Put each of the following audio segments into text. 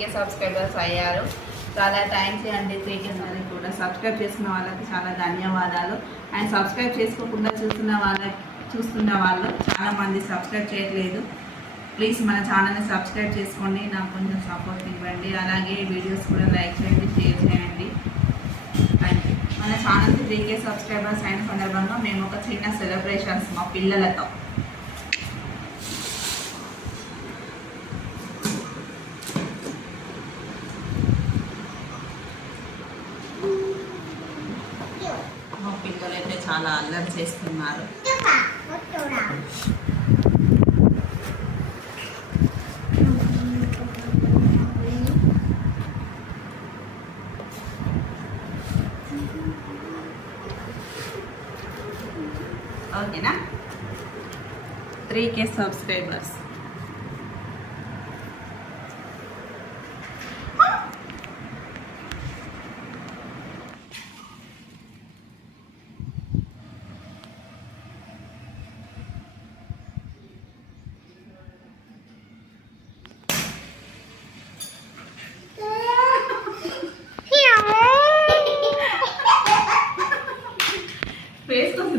K subscribers అయ్యారు. చాలా thanks అండి త్రీ కే కూడా. సబ్స్క్రైబ్ చేసిన వాళ్ళకి చాలా ధన్యవాదాలు. అండ్ సబ్స్క్రైబ్ చేసుకోకుండా చూస్తున్న వాళ్ళకి చూస్తున్న వాళ్ళు చాలా మంది సబ్స్క్రైబ్ చేయట్లేదు. ప్లీజ్ మన ఛానల్ని సబ్స్క్రైబ్ చేసుకోండి. నాకు కొంచెం సపోర్ట్ ఇవ్వండి. అలాగే వీడియోస్ కూడా లైక్ చేయండి షేర్ చేయండి. మన ఛానల్కి త్రీ కే సబ్స్క్రైబర్స్ అయిన సందర్భంగా మేము ఒక చిన్న సెలబ్రేషన్స్ మా పిల్లలతో. చాలా అల్లరి చేస్తున్నారు ఓకేనా three K subscribers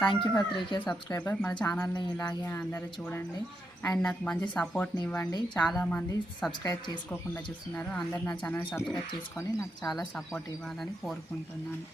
thank you for three K subscriber మన ఛానల్ని ఇలాగే అందరూ చూడండి. అండ్ నాకు మంచి సపోర్ట్ని ఇవ్వండి. చాలామంది సబ్స్క్రైబ్ చేసుకోకుండా చూస్తున్నారు. అందరు నా ఛానల్ సబ్స్క్రైబ్ చేసుకొని నాకు చాలా సపోర్ట్ ఇవ్వాలని కోరుకుంటున్నాను.